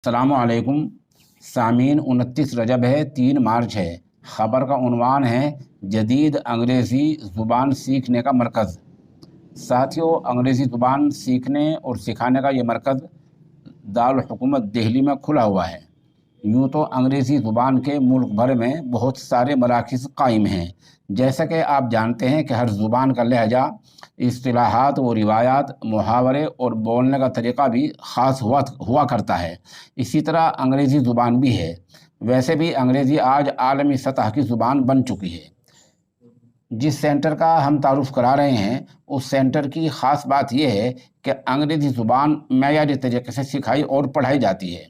अस्सलामुअलैकुम सामीन 29 रजब है, 3 मार्च है। ख़बर का उन्वान है जदीद अंग्रेज़ी ज़ुबान सीखने का मरकज़। साथियों, अंग्रेज़ी ज़ुबान सीखने और सिखाने का ये मरकज़ दारुल हुकूमत दिल्ली में खुला हुआ है। यूँ तो अंग्रेज़ी ज़ुबान के मुल्क भर में बहुत सारे मराकिज़ कायम हैं। जैसा कि आप जानते हैं कि हर ज़ुबान का लहजा, इस्तिलाहात व रिवायात, मुहावरे और बोलने का तरीक़ा भी ख़ास हुआ करता है। इसी तरह अंग्रेज़ी ज़ुबान भी है। वैसे भी अंग्रेज़ी आज आलमी सतह की ज़ुबान बन चुकी है। जिस सेंटर का हम तारुफ़ करा रहे हैं, उस सेंटर की ख़ास बात यह है कि अंग्रेज़ी ज़ुबान मयारी तरीके से सिखाई और पढ़ाई जाती है।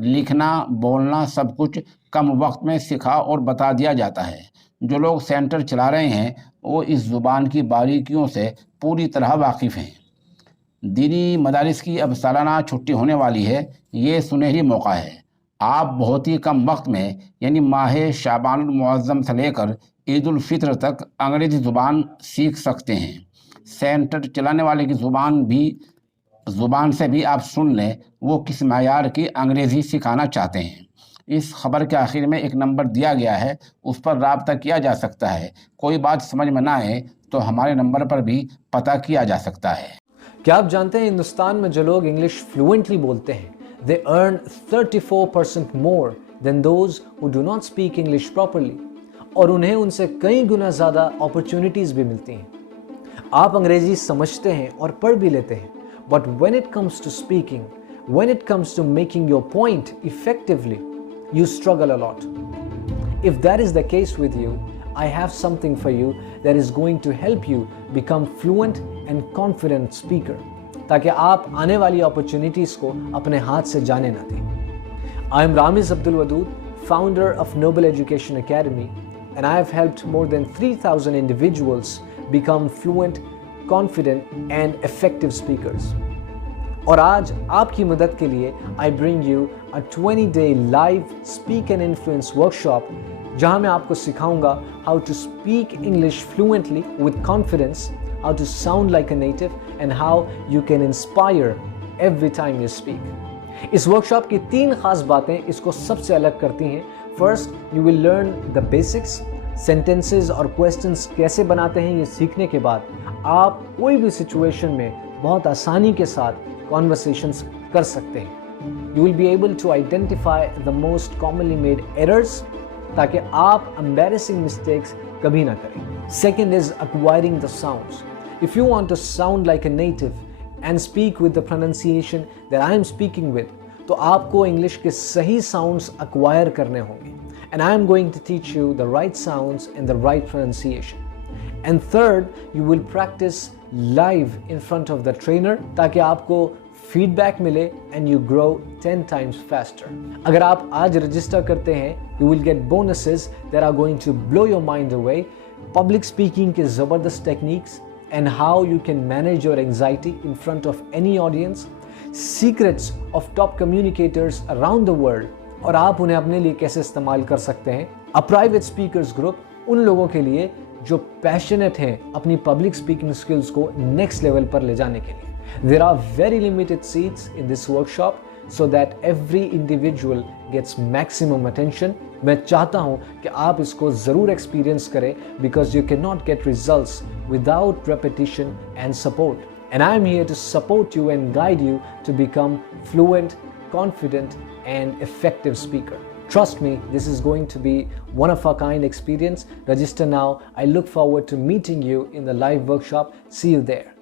लिखना, बोलना सब कुछ कम वक्त में सिखा और बता दिया जाता है। जो लोग सेंटर चला रहे हैं वो इस ज़ुबान की बारीकियों से पूरी तरह वाकिफ़ हैं। दीनी मदारिस की अब सालाना छुट्टी होने वाली है। ये सुनहरी मौका है। आप बहुत ही कम वक्त में यानी माह शाबानुल मुअज़्ज़म से लेकर ईद उल फित्र तक अंग्रेज़ी ज़ुबान सीख सकते हैं। सेंटर चलाने वाले की ज़ुबान से भी आप सुन लें वो किस मायार की अंग्रेज़ी सिखाना चाहते हैं। इस खबर के आखिर में एक नंबर दिया गया है, उस पर राब्ता किया जा सकता है। कोई बात समझ में ना आए तो हमारे नंबर पर भी पता किया जा सकता है। क्या आप जानते हैं हिंदुस्तान में जो लोग इंग्लिश फ्लुएंटली बोलते हैं, they earn 34% more than those who do not speak English properly, और उन्हें उनसे कई गुना ज़्यादा अपॉर्चुनिटीज़ भी मिलती हैं। आप अंग्रेज़ी समझते हैं और पढ़ भी लेते हैं, but when it comes to speaking, when it comes to making your point effectively, you struggle a lot. If that is the case with you, I have something for you that is going to help you become fluent and confident speaker, ताकि आप आने वाली opportunities को अपने हाथ से जाने ना दें। I am Ramiz Abdul Wadood, founder of Noble Education Academy, and I have helped more than 3,000 individuals become fluent, confident and effective speakers. और आज आपकी मदद के लिए I bring you a 20-day live speak and influence workshop, जहां मैं आपको सिखाऊंगा how to speak English fluently with confidence, how to sound like a native and how you can inspire every time you speak. इस workshop की 3 खास बातें इसको सबसे अलग करती हैं। First, you will learn the basics, sentences और questions कैसे बनाते हैं। ये सीखने के बाद आप कोई भी सिचुएशन में बहुत आसानी के साथ conversations कर सकते हैं। You will be able to identify the most commonly made errors, ताकि आप embarrassing mistakes कभी ना करें। Second is acquiring the sounds. If you want to sound like a native and speak with the pronunciation that I am speaking with, तो आपको English के सही sounds acquire करने होंगे। And I am going to teach you the right sounds and the right pronunciation. And third, you will practice live in front of the trainer, ताकि आपको feedback मिले and you grow 10 times faster. अगर आप आज register करते हैं, you will get bonuses that are going to blow your mind away. Public speaking के ज़बरदस्त techniques and how you can manage your anxiety in front of any audience. Secrets of top communicators around the world, और आप उन्हें अपने लिए कैसे इस्तेमाल कर सकते हैं. A private speakers group उन लोगों के लिए जो पैशनेट हैं अपनी पब्लिक स्पीकिंग स्किल्स को नेक्स्ट लेवल पर ले जाने के लिए. There are very limited seats in this workshop so that every individual gets maximum attention. मैं चाहता हूं कि आप इसको ज़रूर एक्सपीरियंस करें because you cannot get results without repetition and support. And I am here to support you and guide you to become fluent, confident and effective speaker. Trust me, this is going to be one of a kind experience. Register now. I look forward to meeting you in the live workshop. See you there.